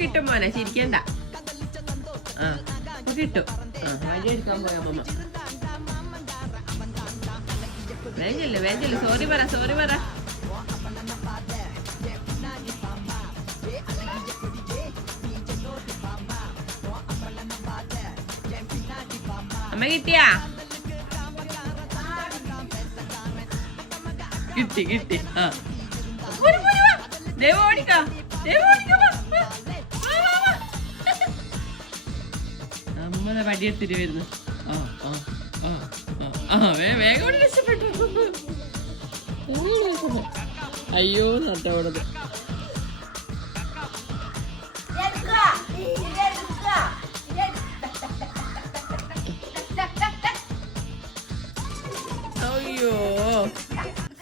കിട്ടും മോനെ, ചിരിക്കണ്ട. ആ കിട്ടും. വഴി എടുക്കാൻ പോയ അമ്മ. വേഞ്ചല്ലേ സോറി പറ. അമ്മ കിട്ടിയാ? കിട്ടി. ആ ഓടിക്കാം. അമ്മ വടിയെടുത്തിട്ട് വരുന്നു. വേഗം രക്ഷപ്പെട്ടു. അയ്യോ നട്ടോടത്.